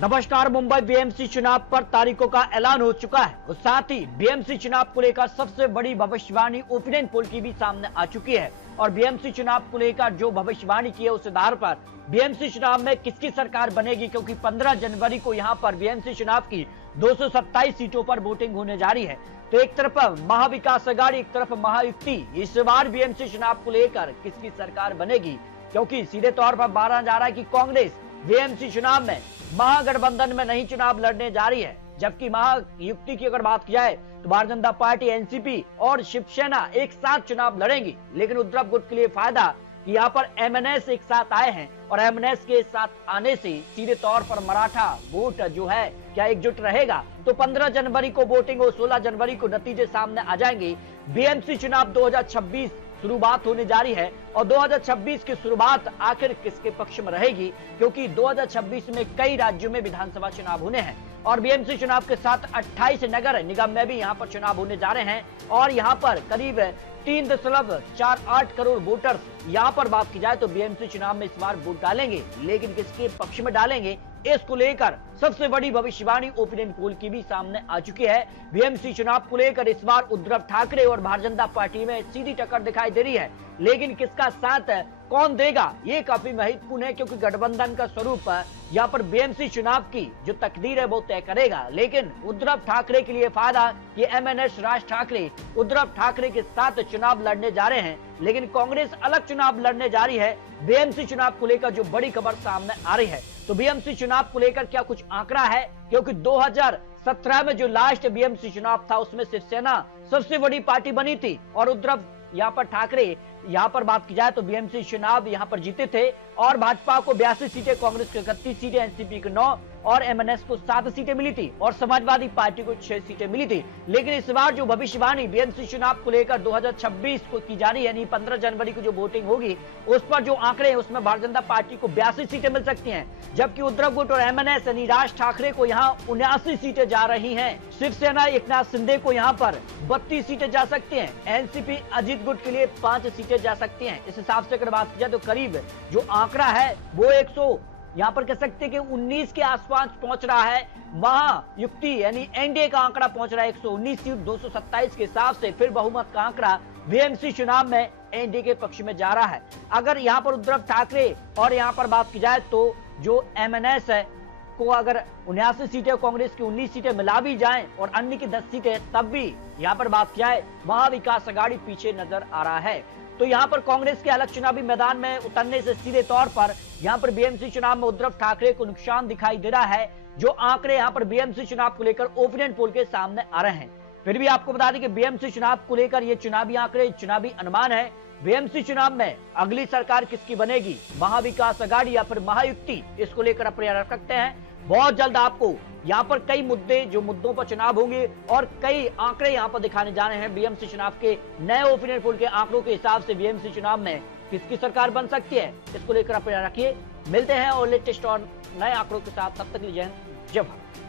नमस्कार। मुंबई बीएमसी चुनाव पर तारीखों का ऐलान हो चुका है और साथ ही बीएमसी चुनाव को लेकर सबसे बड़ी भविष्यवाणी ओपिनियन पोल की भी सामने आ चुकी है और बीएमसी चुनाव को लेकर जो भविष्यवाणी की है उस आधार पर बीएमसी चुनाव में किसकी सरकार बनेगी, क्योंकि 15 जनवरी को यहां पर बीएमसी चुनाव की 227 सीटों पर वोटिंग होने जा रही है। तो एक तरफ महाविकास अघाड़ी, एक तरफ महायुति, इस बार बीएमसी चुनाव को लेकर किसकी सरकार बनेगी, क्योंकि सीधे तौर पर माना जा रहा है कि कांग्रेस बीएमसी चुनाव में महागठबंधन में नहीं चुनाव लड़ने जा रही है, जबकि महायुति की अगर बात की जाए तो भारतीय जनता पार्टी, एनसीपी और शिवसेना एक साथ चुनाव लड़ेंगी। लेकिन उद्धव गुट के लिए फायदा कि यहाँ पर एमएनएस एक साथ आए हैं और एमएनएस के साथ आने से सीधे तौर पर मराठा वोट जो है क्या एकजुट रहेगा। तो 15 जनवरी को वोटिंग और 16 जनवरी को नतीजे सामने आ जाएंगे। बीएमसी चुनाव 2026 शुरुआत होने जा रही है और 2026 की शुरुआत आखिर किसके पक्ष में रहेगी, क्योंकि 2026 में कई राज्यों में विधानसभा चुनाव होने हैं और बीएमसी चुनाव के साथ 28 नगर निगम में भी यहां पर चुनाव होने जा रहे हैं और यहां पर करीब 3.48 करोड़ वोटर्स यहां पर बात की जाए तो बीएमसी चुनाव में इस बार वोट डालेंगे। लेकिन किसके पक्ष में डालेंगे, इसको लेकर सबसे बड़ी भविष्यवाणी ओपिनियन पोल की भी सामने आ चुकी है। बीएमसी चुनाव को लेकर इस बार उद्धव ठाकरे और भारतीय जनता पार्टी में सीधी टक्कर दिखाई दे रही है, लेकिन किसका साथ कौन देगा ये काफी महत्वपूर्ण है, क्योंकि गठबंधन का स्वरूप यहाँ पर बीएमसी चुनाव की जो तकदीर है वो तय करेगा। लेकिन उद्धव ठाकरे के लिए फायदा कि एमएनएस राज ठाकरे उद्धव ठाकरे के साथ चुनाव लड़ने जा रहे हैं, लेकिन कांग्रेस अलग चुनाव लड़ने जा रही है। बीएमसी चुनाव को लेकर जो बड़ी खबर सामने आ रही है, तो बीएमसी चुनाव को लेकर क्या कुछ आंकड़ा है, क्योंकि 2017 में जो लास्ट बीएमसी चुनाव था उसमें शिवसेना सबसे बड़ी पार्टी बनी थी और उद्धव यहाँ पर ठाकरे यहाँ पर बात की जाए तो बीएमसी चुनाव यहाँ पर जीते थे और भाजपा को 82 सीटें, कांग्रेस को 31 सीटें, एनसीपी को 9 और एमएनएस को 7 सीटें मिली थी और समाजवादी पार्टी को 6 सीटें मिली थी। लेकिन इस बार जो भविष्यवाणी बीएमसी चुनाव को लेकर 2026 को की जा रही है, यानी 15 जनवरी को जो वोटिंग होगी उस पर जो आंकड़े हैं उसमें भारतीय जनता पार्टी को 82 सीटें मिल सकती हैं, जबकि उद्धव गुट और एमएनएस यानी राज ठाकरे को यहाँ 79 सीटें जा रही है। शिवसेना एकनाथ शिंदे को यहाँ पर 32 सीटें जा सकती है, एनसीपी अजीत गुट के लिए 5 सीटें जा सकती हैं। इस हिसाब से अगर बात की जाए तो करीब जो आंकड़ा है वो 100 यहाँ पर कह सकते हैं कि 19 के आसपास पहुंच रहा है। महायुति यानी एनडीए का आंकड़ा पहुंच रहा है 119 सीट 227 के हिसाब से। फिर बहुमत का आंकड़ा बीएमसी चुनाव में एनडीए के पक्ष में जा रहा है। अगर यहाँ पर उद्धव ठाकरे और यहाँ पर बात की जाए तो जो एमएनएस है को अगर 79 सीटें, कांग्रेस की 19 सीटें मिला भी जाएं और अन्य की 10 सीटें, तब भी यहाँ पर बात की जाए महाविकास अघाड़ी पीछे नजर आ रहा है। तो यहाँ पर कांग्रेस के अलग चुनावी मैदान में उतरने से सीधे तौर पर यहाँ पर बीएमसी चुनाव में उद्धव ठाकरे को नुकसान दिखाई दे रहा है। जो आंकड़े यहाँ पर बीएमसी चुनाव को लेकर ओपिनियन पोल के सामने आ रहे हैं, फिर भी आपको बता दें कि बीएमसी चुनाव को लेकर ये चुनावी आंकड़े, चुनावी अनुमान है। बीएमसी चुनाव में अगली सरकार किसकी बनेगी, महाविकास अघाड़ी या फिर महायुति, इसको लेकर आप रख सकते हैं। बहुत जल्द आपको यहाँ पर कई मुद्दे, जो मुद्दों पर चुनाव होंगे और कई आंकड़े यहाँ पर दिखाने जा रहे हैं। बीएमसी चुनाव के नए ओपिनियन पोल के आंकड़ों के हिसाब से बीएमसी चुनाव में किसकी सरकार बन सकती है, इसको लेकर आप रखिए। मिलते हैं और लेटेस्ट और नए आंकड़ों के साथ, तब तक के लिए जय हिंद, जय भारत।